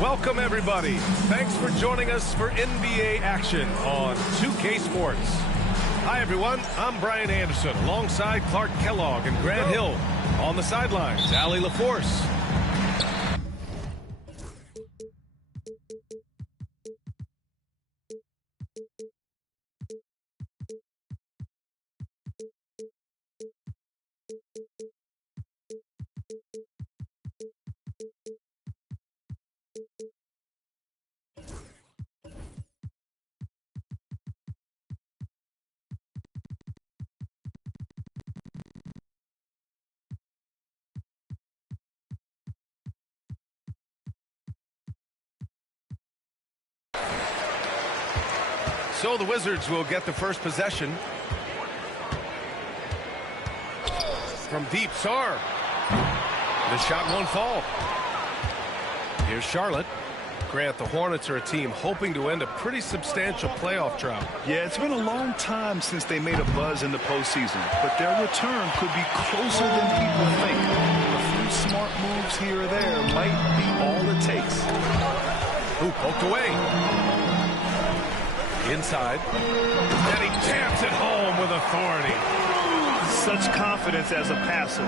Welcome, everybody. Thanks for joining us for NBA action on 2K Sports. Hi, everyone. I'm Brian Anderson, alongside Clark Kellogg and Grant Hill. On the sidelines, Allie LaForce. So the Wizards will get the first possession. From deep, Sarr. The shot won't fall. Here's Charlotte. Grant, the Hornets are a team hoping to end a pretty substantial playoff drought. Yeah, it's been a long time since they made a buzz in the postseason, but their return could be closer than people think. A few smart moves here or there might be all it takes. Ooh, poked away. Inside. And he jams it home with authority. Such confidence as a passer.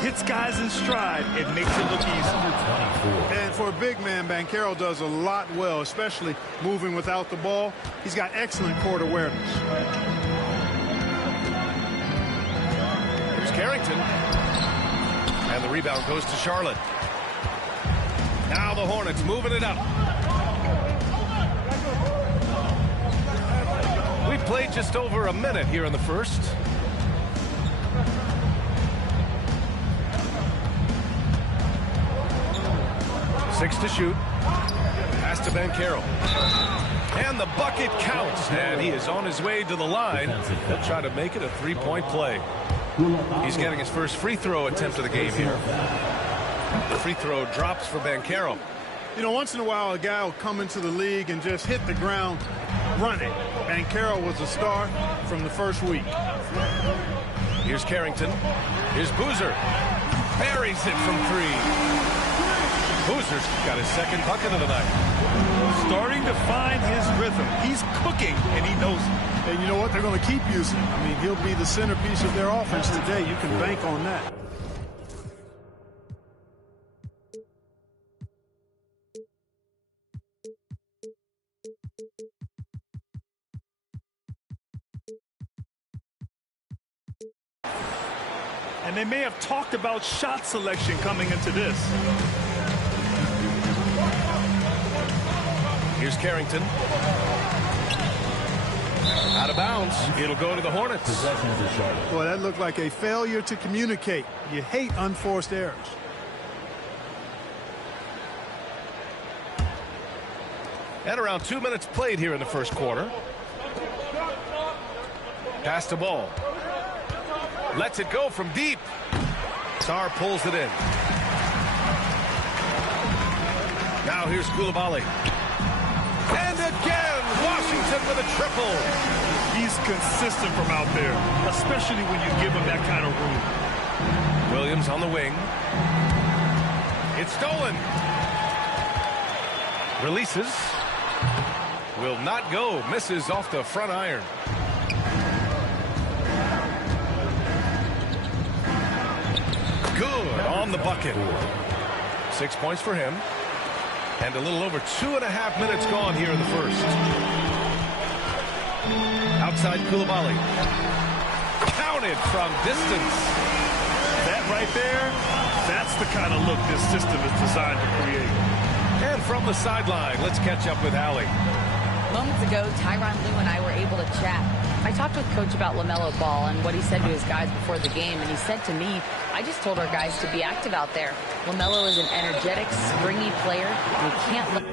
He hits guys in stride. It makes it look easy. And for a big man, Banchero does a lot well, especially moving without the ball. He's got excellent court awareness. Here's Carrington. And the rebound goes to Charlotte. Now the Hornets moving it up. We played just over a minute here in the first. Six to shoot. Pass to Banchero. And the bucket counts. And he is on his way to the line. He'll try to make it a three-point play. He's getting his first free throw attempt of the game here. The free throw drops for Banchero. You know, once in a while, a guy will come into the league and just hit the ground running. Banchero was a star from the first week. Here's Carrington. Here's Boozer. Buries it from three. Boozer's got his second bucket of the night. Starting to find his rhythm. He's cooking, and he knows it. And you know what? They're going to keep using him. I mean, he'll be the centerpiece of their offense today. You can bank on that. And they may have talked about shot selection coming into this. Here's Carrington. Out of bounds. It'll go to the Hornets. Boy, that looked like a failure to communicate. You hate unforced errors. And around 2 minutes played here in the first quarter. Pass the ball. Lets it go from deep. Sarr pulls it in. Now here's Coulibaly. And again, Washington with a triple. He's consistent from out there, especially when you give him that kind of room. Williams on the wing. It's stolen. Releases. Will not go. Misses off the front iron. Good on the bucket. 6 points for him. And a little over 2.5 minutes gone here in the first. Outside Coulibaly. opponent from distance. That right there, that's the kind of look this system is designed to create. And from the sideline, let's catch up with Allie. Moments ago, Tyronn Lue and I were able to chat. I talked with Coach about LaMelo Ball and what he said to his guys before the game, and he said to me, I just told our guys to be active out there. LaMelo is an energetic, springy player, and we can't let...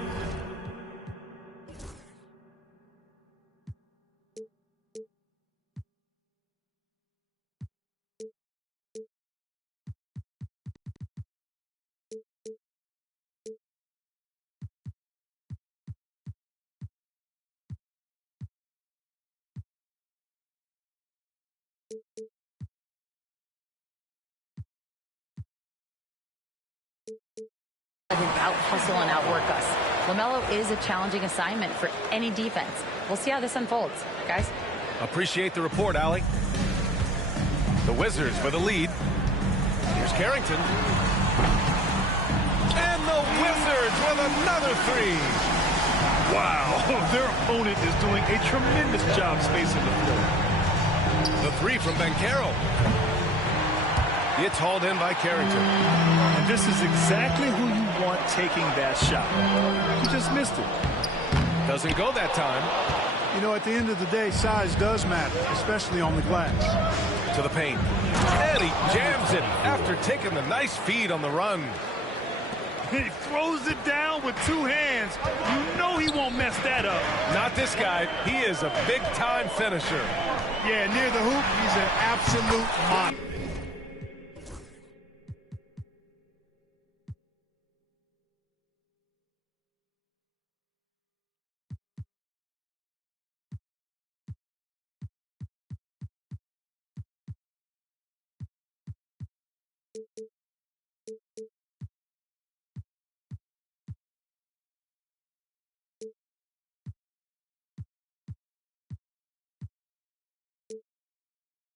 him out-hustle and outwork us. LaMelo is a challenging assignment for any defense. We'll see how this unfolds, guys. Appreciate the report, Allie. The Wizards with a lead. Here's Carrington. And the Wizards with another three. Wow, their opponent is doing a tremendous job spacing the floor. The three from Banchero. It's hauled in by Carrington. And this is exactly who you want taking that shot. He just missed it. Doesn't go that time. You know, at the end of the day, size does matter, especially on the glass. To the paint. And he jams it after taking the nice feed on the run. He throws it down with two hands. You know he won't mess that up. Not this guy. He is a big-time finisher. Yeah, near the hoop, he's an absolute monster.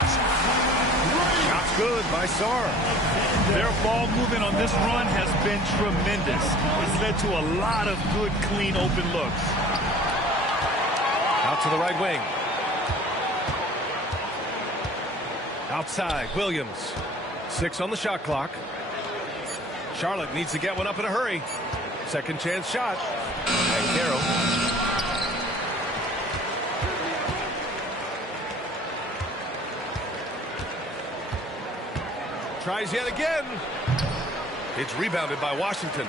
Shots good by Sarr. Their ball movement on this run has been tremendous. It's led to a lot of good, clean, open looks. Out to the right wing. Outside, Williams. 6 on the shot clock. Charlotte needs to get one up in a hurry. Second chance shot. And Carroll. Tries yet again. It's rebounded by Washington.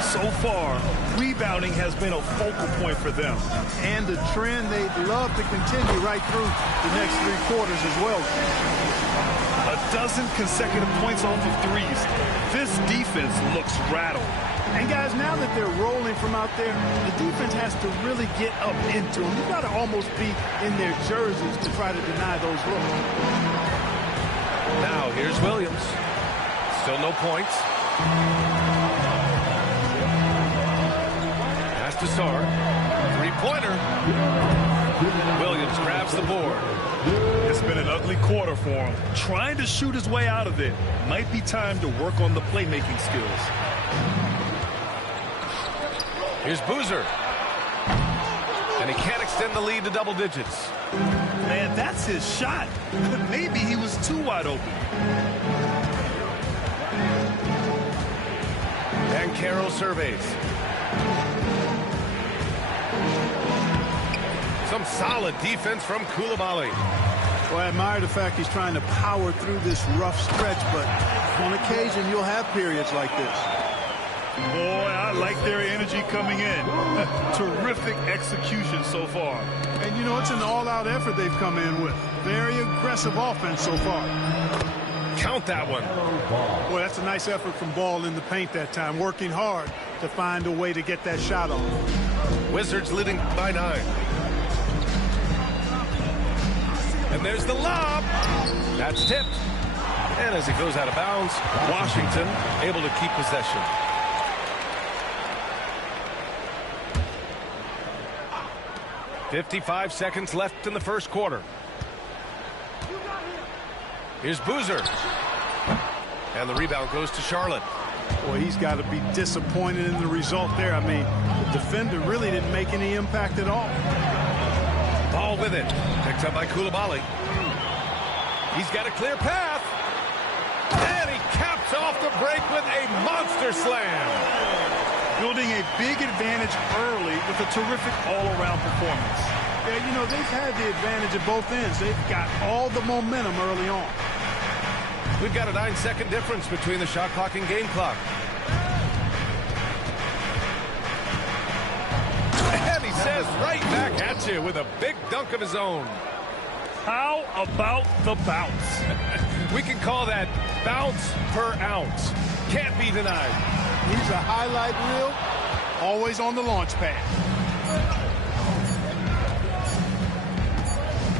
So far, rebounding has been a focal point for them. And the trend they'd love to continue right through the next 3 quarters as well. A dozen consecutive points off of threes. This defense looks rattled. And guys, now that they're rolling from out there, the defense has to really get up into them. You've got to almost be in their jerseys to try to deny those looks. Now here's Williams. Still no points. Pass to Sarr. Three-pointer. Williams grabs the board. It's been an ugly quarter for him. Trying to shoot his way out of it. Might be time to work on the playmaking skills. Here's Boozer. And he can't extend the lead to double digits. Man, that's his shot. Maybe he was too wide open. And Carroll surveys. Some solid defense from Coulibaly. Well, I admire the fact he's trying to power through this rough stretch, but on occasion you'll have periods like this. Boy, I like their energy coming in. Terrific execution so far. And, you know, it's an all-out effort they've come in with. Very aggressive offense so far. Count that one. Well, that's a nice effort from Ball in the paint that time, working hard to find a way to get that shot off. Wizards leading by 9. And there's the lob. That's tipped. And as it goes out of bounds, Washington able to keep possession. .55 seconds left in the first quarter. Here's Boozer. And the rebound goes to Charlotte. Boy, he's got to be disappointed in the result there. I mean, the defender really didn't make any impact at all. Ball with it. Picked up by Coulibaly. He's got a clear path. And he caps off the break with a monster slam. Building a big advantage early with a terrific all-around performance. Yeah, you know, they've had the advantage at both ends. They've got all the momentum early on. We've got a 9-second difference between the shot clock and game clock. And he says right back at you with a big dunk of his own. How about the bounce? We can call that bounce per ounce. Can't be denied. He's a highlight reel, always on the launch pad.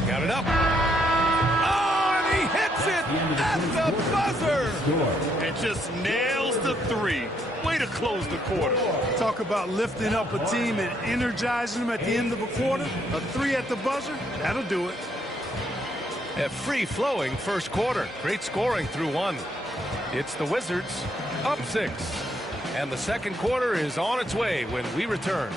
Got it up. Oh, and he hits it at the buzzer. And just nails the three. Way to close the quarter. Talk about lifting up a team and energizing them at the end of a quarter. A three at the buzzer, that'll do it. A free-flowing first quarter. Great scoring through one. It's the Wizards up 6. And the second quarter is on its way when we return.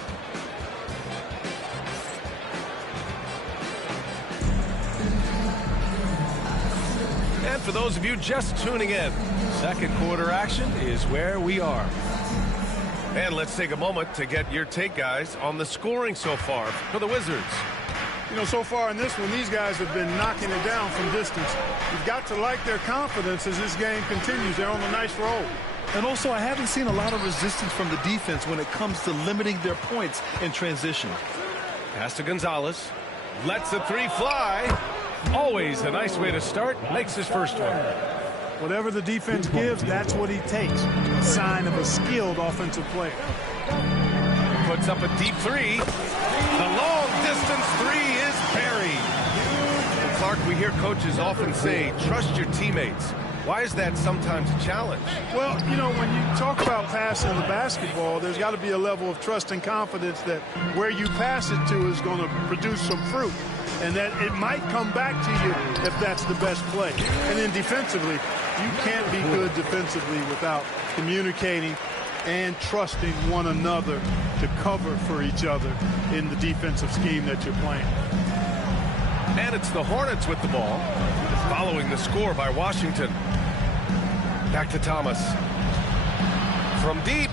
And for those of you just tuning in, second quarter action is where we are. And let's take a moment to get your take, guys, on the scoring so far for the Wizards. You know, so far in this one, these guys have been knocking it down from distance. You've got to like their confidence as this game continues. They're on a nice roll. And also, I haven't seen a lot of resistance from the defense when it comes to limiting their points in transition. Pass to Gonzalez. Lets the three fly. Always a nice way to start. Makes his first one. Whatever the defense gives, that's what he takes. A sign of a skilled offensive player. Puts up a deep three. The long-distance three is buried. And Clark, we hear coaches often say, trust your teammates. Why is that sometimes a challenge? Well, you know, when you talk about passing the basketball, there's got to be a level of trust and confidence that where you pass it to is going to produce some fruit, and that it might come back to you if that's the best play. And then defensively, you can't be good defensively without communicating and trusting one another to cover for each other in the defensive scheme that you're playing. And it's the Hornets with the ball, following the score by Washington. Back to Thomas. From deep.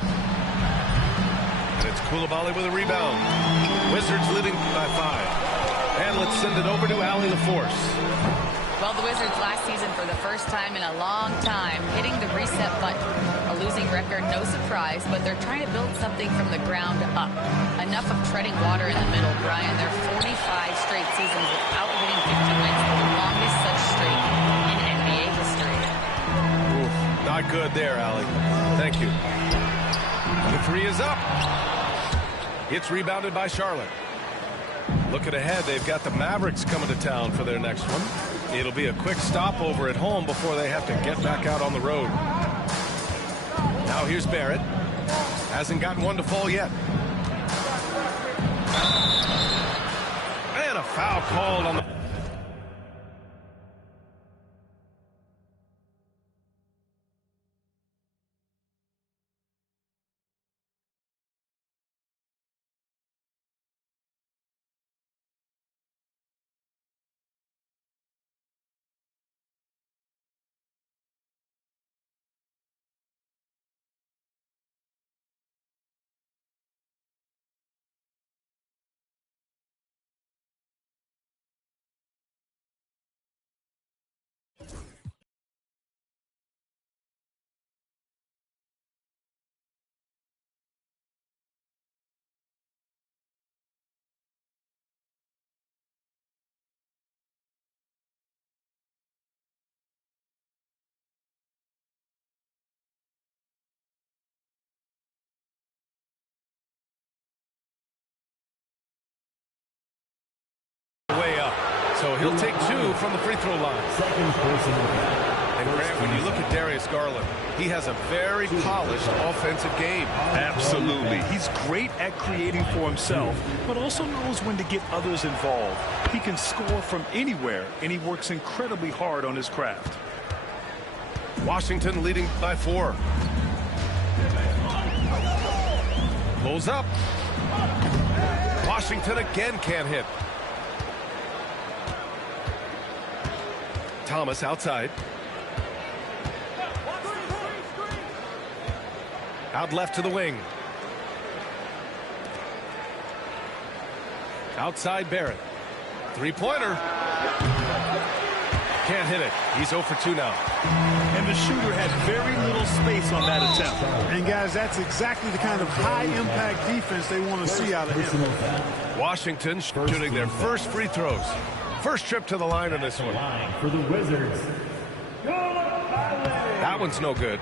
And it's Coulibaly with a rebound. Wizards leading by 5. And let's send it over to Allie LaForce. Well, the Wizards last season, for the first time in a long time, hitting the reset button. A losing record, no surprise, but they're trying to build something from the ground up. Enough of treading water in the middle, Brian. They're 45 straight seasons without hitting 50 wins, the longest such streak in NBA history. Oof, not good there, Allie. Thank you. The three is up. It's rebounded by Charlotte. Looking ahead, they've got the Mavericks coming to town for their next one. It'll be a quick stopover at home before they have to get back out on the road. Now here's Barrett. Hasn't gotten one to fall yet. And a foul called on the... way up. So he'll take 2 from the free throw line. And Grant, when you look at Darius Garland, he has a very polished offensive game. Absolutely. He's great at creating for himself, but also knows when to get others involved. He can score from anywhere, and he works incredibly hard on his craft. Washington leading by 4. Pulls up. Washington again can't hit. Thomas outside. Out left to the wing. Outside Barrett. Three-pointer. Can't hit it. He's 0 for 2 now. And the shooter had very little space on that attempt. And, guys, that's exactly the kind of high-impact defense they want to see out of him. Washington shooting their first free throws. First trip to the line in this one. For the Wizards. That one's no good.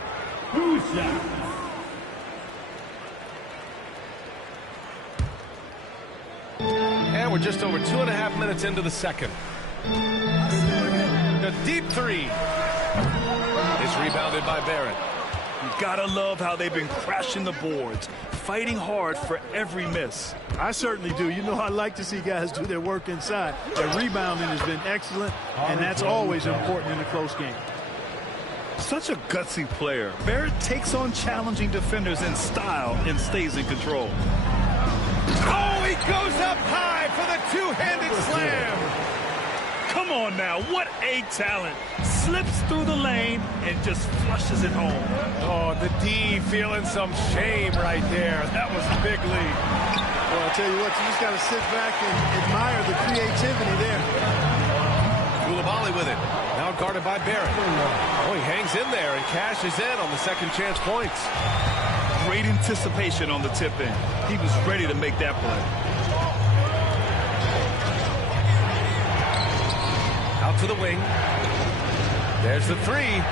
And we're just over 2.5 minutes into the second. A deep three is rebounded by Barrett. You gotta love how they've been crashing the boards, fighting hard for every miss. I certainly do. You know, I like to see guys do their work inside. Their rebounding has been excellent, and that's always important in a close game. Such a gutsy player. Barrett takes on challenging defenders in style and stays in control. Oh, he goes up high for the two-handed slam. Come on now, what a talent. Slips through the lane and just flushes it home. Oh, the D feeling some shame right there. That was big lead. Well, I'll tell you what, you just got to sit back and admire the creativity there. Coulibaly with it. Now guarded by Barrett. Oh, he hangs in there and cashes in on the second chance points. Great anticipation on the tip in. He was ready to make that play. Out to the wing. There's the three.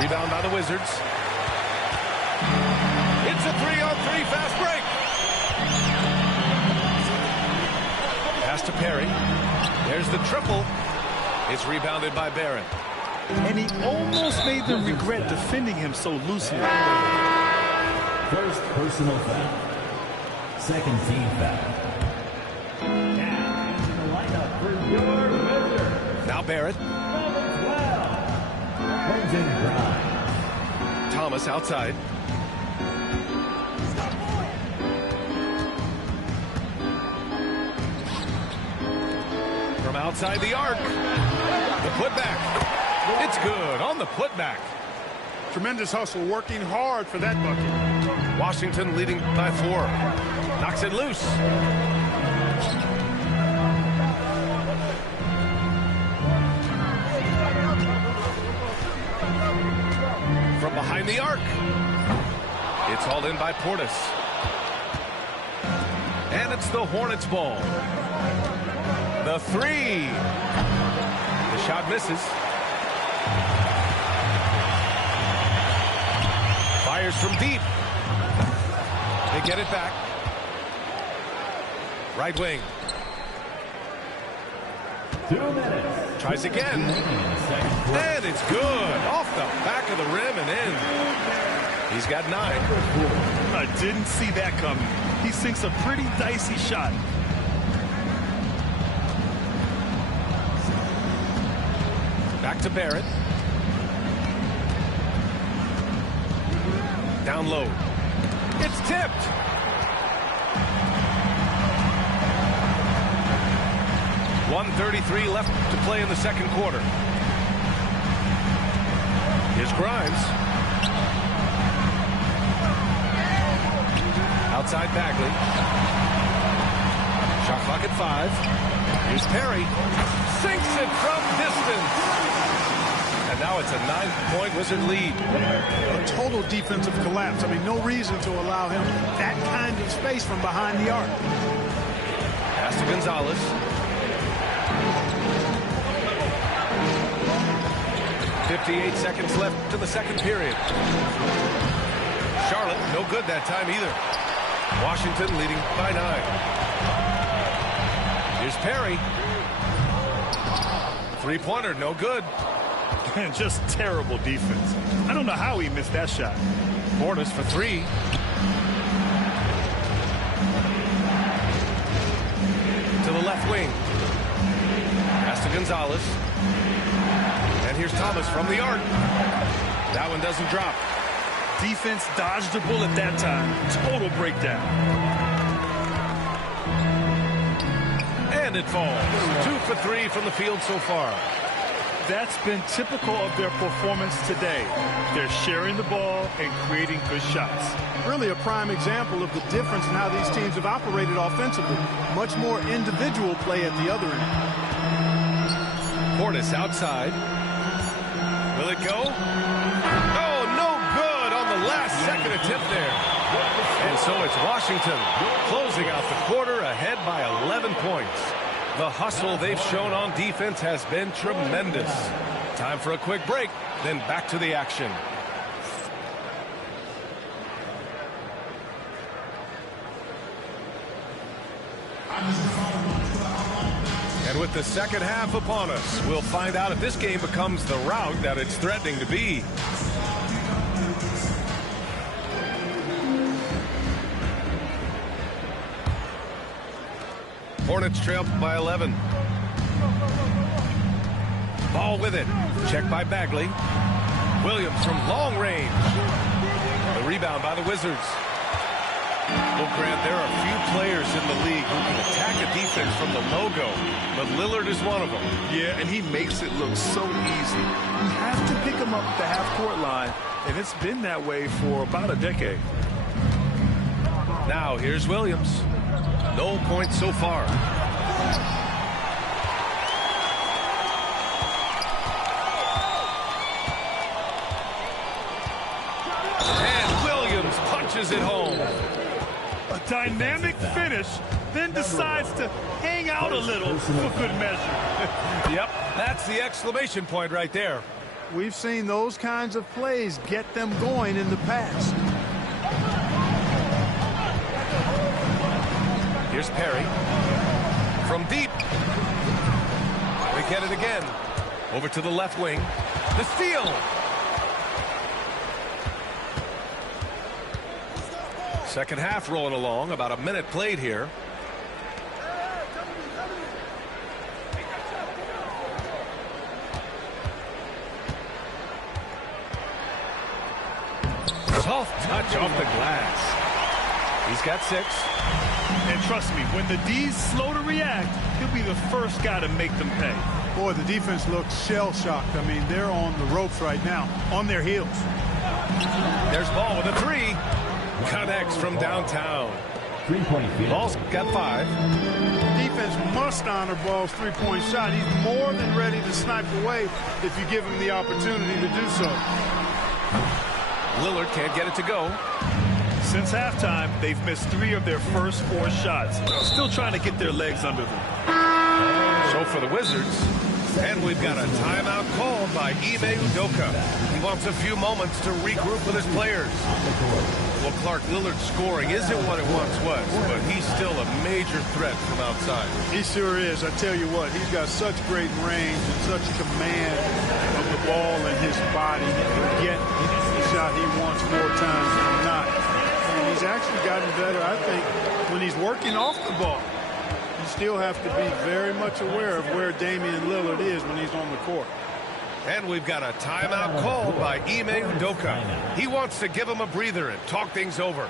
Rebound by the Wizards. It's a 3-on-3 fast break. Pass to Perry. There's the triple. It's rebounded by Barrett. And he almost made them regret defending him so loosely. First personal foul. Second team foul. Now into the lineup for your Wizards. Now Barrett. Thomas outside. From outside the arc. The putback. It's good on the putback. Tremendous hustle, working hard for that bucket. Washington leading by 4. Knocks it loose. From behind the arc. It's hauled in by Portis. And it's the Hornets ball. The three. The shot misses. Fires from deep. They get it back. Right wing. 2 minutes. Tries again. And it's good. Off the back of the rim and in. He's got 9. I didn't see that coming. He sinks a pretty dicey shot. Back to Barrett. Down low. It's tipped. .133 left to play in the second quarter. Here's Grimes. Outside Bagley. Shot clock at 5. Here's Perry. Sinks it from distance. And now it's a 9-point Wizard lead. A total defensive collapse. I mean, no reason to allow him that kind of space from behind the arc. Pass to Gonzalez. .58 seconds left to the second period. Charlotte, no good that time either. Washington leading by 9. Here's Perry. Three-pointer, no good. And just terrible defense. I don't know how he missed that shot. Portis for 3. To the left wing. Pass to Gonzalez. And here's Thomas from the arc. That one doesn't drop. Defense dodged a bullet that time. Total breakdown. And it falls. 2 for 3 from the field so far. That's been typical of their performance today. They're sharing the ball and creating good shots. Really a prime example of the difference in how these teams have operated offensively. Much more individual play at the other end. Hornets outside. Will it go? Oh, no good on the last second attempt there. And so it's Washington closing out the quarter ahead by 11 points. The hustle they've shown on defense has been tremendous. Time for a quick break, then back to the action. And with the second half upon us, we'll find out if this game becomes the rout that it's threatening to be. Hornets trail by 11. Ball with it. Checked by Bagley. Williams from long range. The rebound by the Wizards. Well, Grant, there are a few players in the league who can attack a defense from the logo, but Lillard is one of them. Yeah, and he makes it look so easy. You have to pick him up at the half-court line, and it's been that way for about a decade. Now, here's Williams. No points so far. And Williams punches it home. A dynamic finish, then decides to hang out a little for good measure. Yep, that's the exclamation point right there. We've seen those kinds of plays get them going in the past. Here's Perry. From deep. They get it again. Over to the left wing. The steal. Second half rolling along. About a minute played here. Soft touch off the glass. He's got 6. And trust me, when the D's slow to react, he'll be the first guy to make them pay. Boy, the defense looks shell-shocked. I mean, they're on the ropes right now, on their heels. There's Ball with a 3. Connects from downtown. 3-point field. Ball's got 5. Defense must honor Ball's three-point shot. He's more than ready to snipe away if you give him the opportunity to do so. Lillard can't get it to go. Since halftime, they've missed 3 of their first 4 shots. Still trying to get their legs under them. So for the Wizards, and we've got a timeout called by Ime Udoka. He wants a few moments to regroup with his players. Well, Clark, Lillard's scoring isn't what it once was, but he's still a major threat from outside. He sure is. I tell you what, he's got such great range and such command of the ball and his body. He can get the shot he wants more times than not. And he's actually gotten better, I think, when he's working off the ball. You still have to be very much aware of where Damian Lillard is when he's on the court. And we've got a timeout called by Ime Udoka. He wants to give him a breather and talk things over.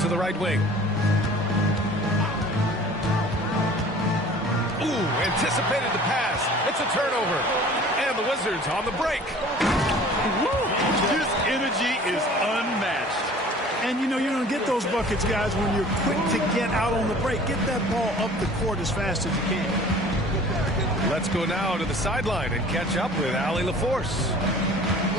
To the right wing. Ooh, anticipated the pass. It's a turnover. And the Wizards on the break. Woo! This energy is unmatched. And, you know, you're going to get those buckets, guys, when you're quick to get out on the break. Get that ball up the court as fast as you can. Let's go now to the sideline and catch up with Allie LaForce.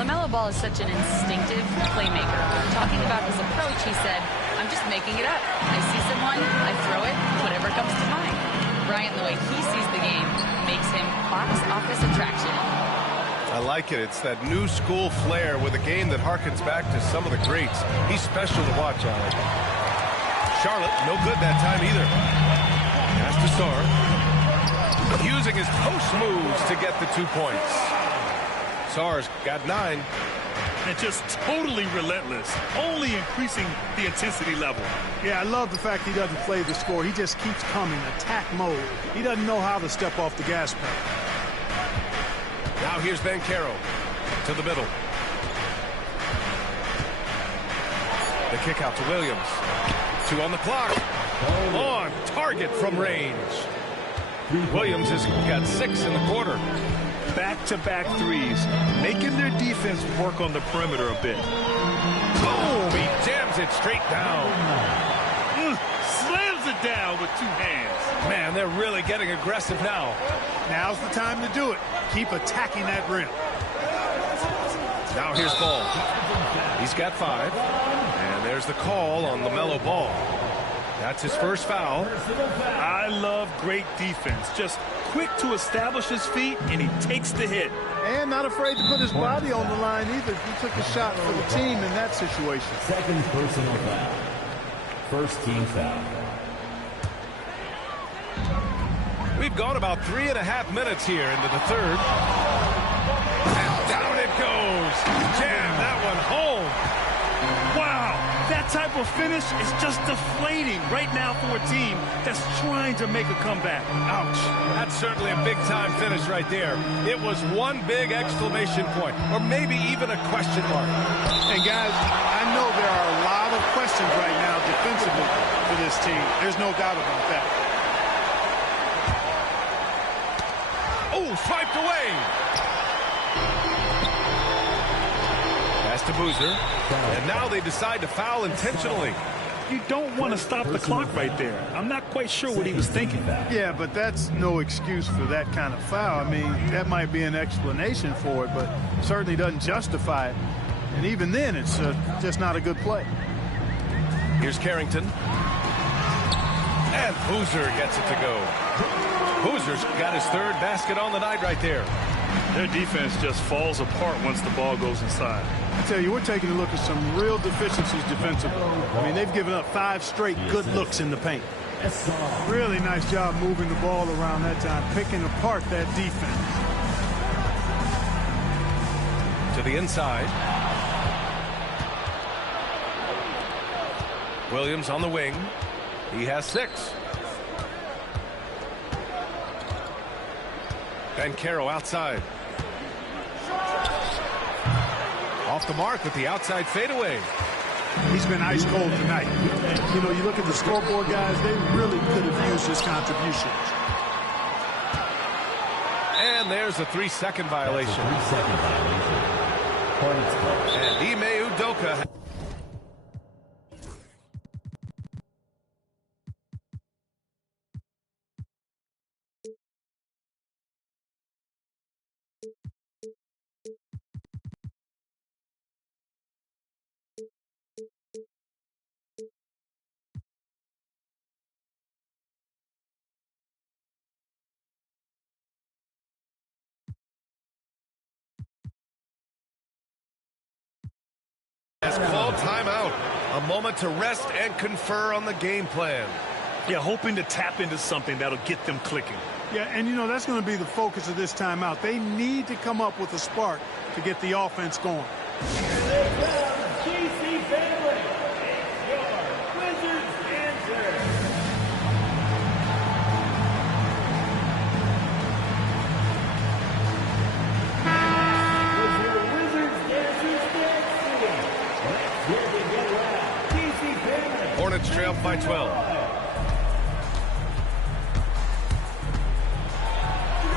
LaMelo Ball is such an instinctive playmaker. Talking about his approach, he said, I'm just making it up. I see someone, I throw it, whatever comes to mind. Bryant, the way he sees the game, makes him box office attraction. I like it. It's that new school flair with a game that harkens back to some of the greats. He's special to watch, Alec. Charlotte, no good that time either. Pass to Sarr. Using his post moves to get the 2 points. Sarr's got 9. And just totally relentless, only increasing the intensity level. Yeah, I love the fact he doesn't play the score. He just keeps coming, attack mode. He doesn't know how to step off the gas pedal. Now here's Banchero to the middle. The kick out to Williams. 2 on the clock. On target from range. Williams has got 6 in the quarter. Back-to-back threes, making their defense work on the perimeter a bit. Boom! He jams it straight down. Slams it down with 2 hands. Man, they're really getting aggressive now. Now's the time to do it. Keep attacking that rim. Now here's Ball. He's got 5. And there's the call on LaMelo Ball. That's his first foul. I love great defense. Just quick to establish his feet, and he takes the hit. And not afraid to put his body on the line either. He took a shot for the team in that situation. Second personal foul. First team foul. We've gone about 3.5 minutes here into the third. And down it goes. Jam that one home. Wow, that type of finish is just deflating right now for a team that's trying to make a comeback. Ouch. That's certainly a big-time finish right there. It was one big exclamation point, or maybe even a question mark. And guys, I know there are a lot of questions right now defensively for this team. There's no doubt about that. Oh, swiped away. Pass to Boozer. And now they decide to foul intentionally. You don't want to stop the clock right there. I'm not quite sure what he was thinking. Yeah, but that's no excuse for that kind of foul. I mean, that might be an explanation for it, but certainly doesn't justify it. And even then, it's just not a good play. Here's Carrington. And Boozer gets it to go. Boozer's got his 3rd basket on the night right there. Their defense just falls apart once the ball goes inside. I tell you, we're taking a look at some real deficiencies defensively. I mean, they've given up 5 straight good looks in the paint. Really nice job moving the ball around that time, picking apart that defense. To the inside. Williams on the wing. He has 6. Banchero outside. Off the mark with the outside fadeaway. He's been ice cold tonight. You know, you look at the scoreboard, guys, they really could have used his contributions. And there's a 3-second violation. 3-second violation. Hornets ball. And Ime Udoka. Has called timeout. A moment to rest and confer on the game plan. Yeah, hoping to tap into something that'll get them clicking. Yeah, and you know, that's going to be the focus of this timeout. They need to come up with a spark to get the offense going. Hornets trail by 12.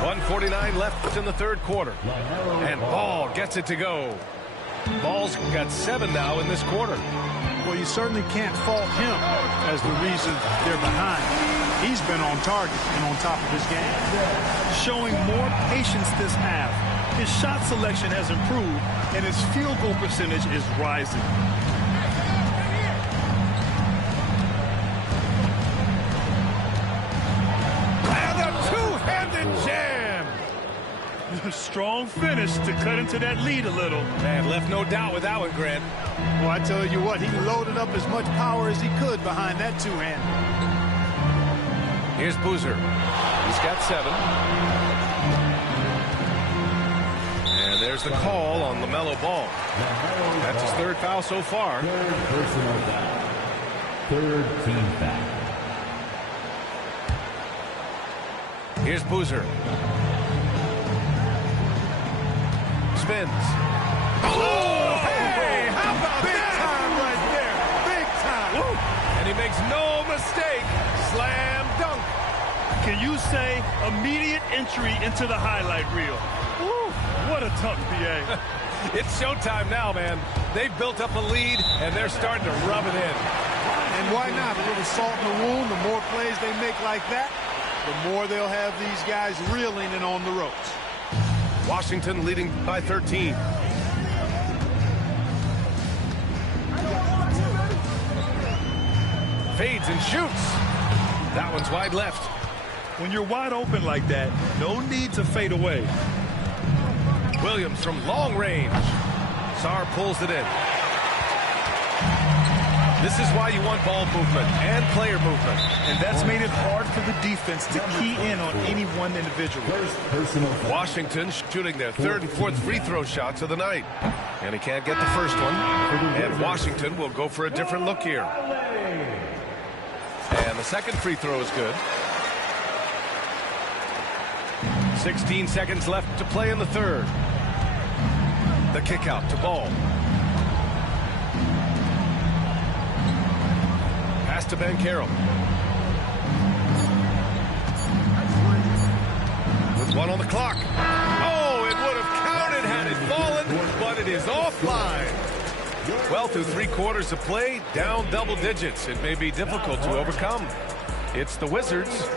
1:49 left in the third quarter. And Ball gets it to go. Ball's got 7 now in this quarter. Well, you certainly can't fault him as the reason they're behind. He's been on target and on top of his game. Showing more patience this half. His shot selection has improved, and his field goal percentage is rising. Strong finish to cut into that lead a little. Man, left no doubt with that one, Grant. Well, I tell you what, he loaded up as much power as he could behind that two-hand. Here's Boozer. He's got 7. And there's the call on LaMelo Ball. That's his 3rd foul so far. 3rd personal foul. 3rd team foul. Here's Boozer. Spins. Oh, hey, how about Big that? time right there. Big time. Woo. And he makes no mistake. Slam dunk. Can you say immediate entry into the highlight reel? Woo, what a tough PA. It's showtime now, man. They've built up a lead, and they're starting to rub it in. And why not? A little salt in the wound. The more plays they make like that, the more they'll have these guys reeling and on the ropes. Washington leading by 13. Fades and shoots. That one's wide left. When you're wide open like that, no need to fade away. Williams from long range. Sarr pulls it in. This is why you want ball movement and player movement. And that's made it hard for the defense to key in on any one individual. First personal foul. Washington shooting their 3rd and 4th free throw shots of the night. And he can't get the first one. And Washington will go for a different look here. And the 2nd free throw is good. 16 seconds left to play in the 3rd. The kick out to Ball. Pass to Banchero. With 1 on the clock. Oh, it would have counted had it fallen, but it is offline. Well, through 3 quarters of play, down double digits. It may be difficult to overcome. It's the Wizards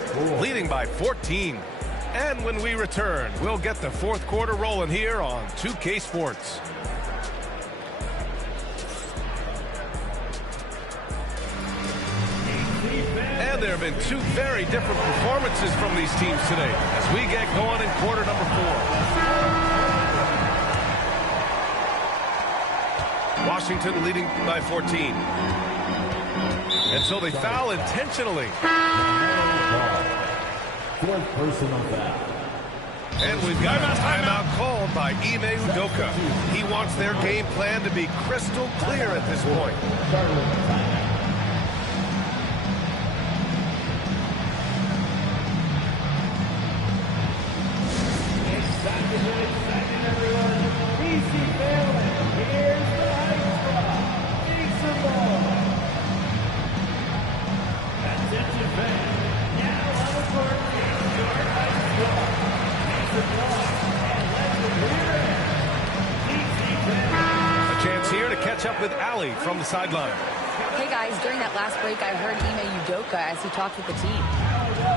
leading by 14. And when we return, we'll get the 4th quarter rolling here on 2K Sports. And there have been 2 very different performances from these teams today as we get going in quarter number 4. Washington leading by 14. And so they foul intentionally. 4th personal foul. And we've got a timeout called by Ime Udoka. He wants their game plan to be crystal clear at this point. Up with Allie from the sideline. Hey guys, during that last break, I heard Ime Udoka as he talked with the team.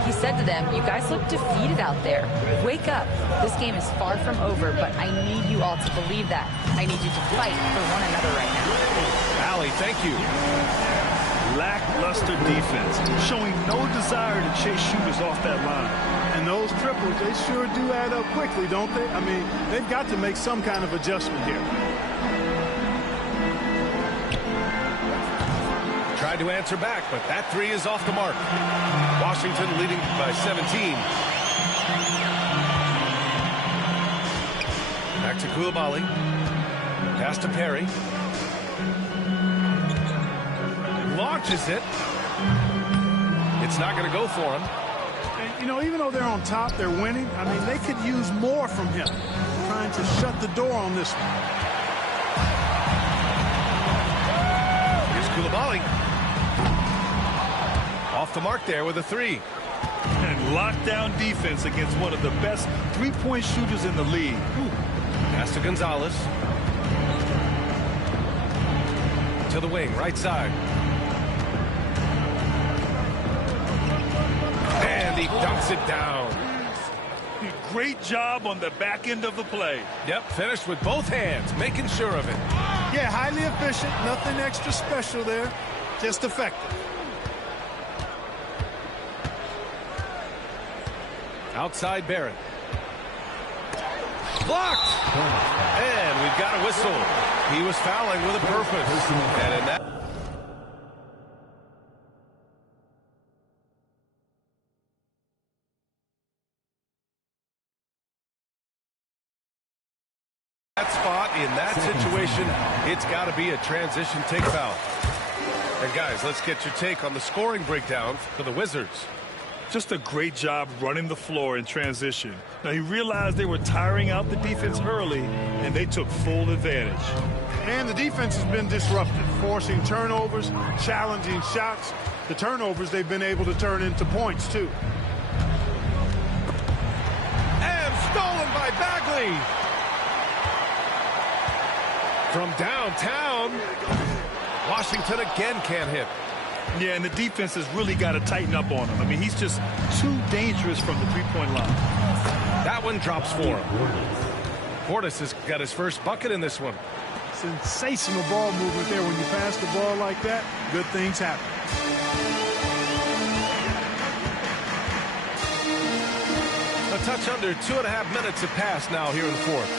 He said to them, "You guys look defeated out there. Wake up. This game is far from over, but I need you all to believe that. I need you to fight for one another right now." Allie, thank you. Lackluster defense, showing no desire to chase shooters off that line. And those triples, they sure do add up quickly, don't they? I mean, they've got to make some kind of adjustment here. Tried to answer back, but that 3 is off the mark. Washington leading by 17. Back to Koulibaly. Pass to Perry. Launches it. It's not going to go for him. And, you know, even though they're on top, they're winning. I mean, they could use more from him. Trying to shut the door on this one. Here's Koulibaly. Off the mark there with a 3. And lockdown defense against one of the best 3-point shooters in the league. Pass to Gonzalez. To the wing, right side. And he dunks it down. Great job on the back end of the play. Yep, finished with both hands, making sure of it. Yeah, highly efficient. Nothing extra special there. Just effective. Outside Barrett. Blocked. And we've got a whistle. He was fouling with a purpose. And in that spot, in that situation, it's got to be a transition take foul. And guys, let's get your take on the scoring breakdown for the Wizards. Just a great job running the floor in transition. Now, he realized they were tiring out the defense early, and they took full advantage. And the defense has been disrupted, forcing turnovers, challenging shots. The turnovers they've been able to turn into points, too. And stolen by Bagley. From downtown, Washington again can't hit. Yeah, and the defense has really got to tighten up on him. I mean, he's just too dangerous from the three-point line. That one drops for him. Hornets has got his first bucket in this one. Sensational ball movement there. When you pass the ball like that, good things happen. A touch under 2.5 minutes have passed now here in the fourth.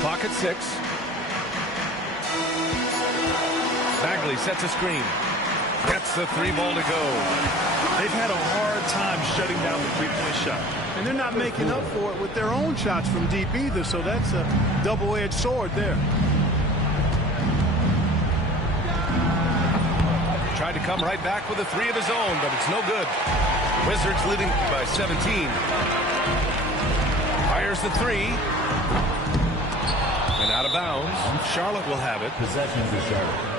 Clock at 6. Bagley sets a screen. Gets the three ball to go. They've had a hard time shutting down the three-point shot. And they're not making up for it with their own shots from deep either, so that's a double-edged sword there. Tried to come right back with a three of his own, but it's no good. Wizards leading by 17. Fires the three. And out of bounds. Charlotte will have it. Possession for Charlotte.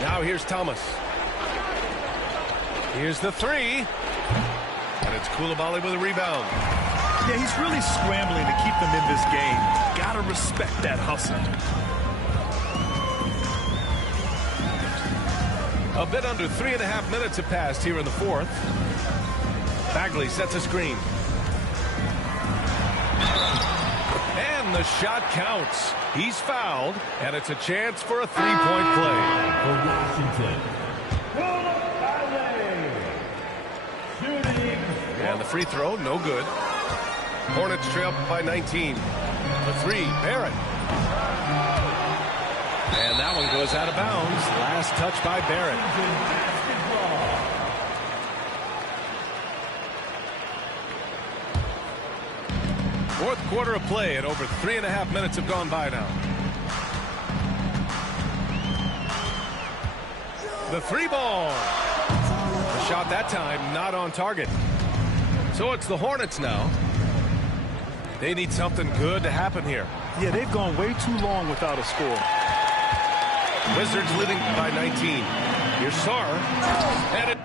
Now here's Thomas. Here's the three. And it's Coulibaly with a rebound. Yeah, he's really scrambling to keep them in this game. Gotta respect that hustle. A bit under 3.5 minutes have passed here in the fourth. Bagley sets a screen. And the shot counts. He's fouled, and it's a chance for a three-point play. For Washington. And the free throw, no good. Hornets trail by 19. The three, Barrett. And that one goes out of bounds. Last touch by Barrett. Fourth quarter of play, and over 3.5 minutes have gone by now. The three ball. The shot that time not on target. So it's the Hornets now. They need something good to happen here. Yeah, they've gone way too long without a score. Wizards leading by 19. Here's Sarr. And it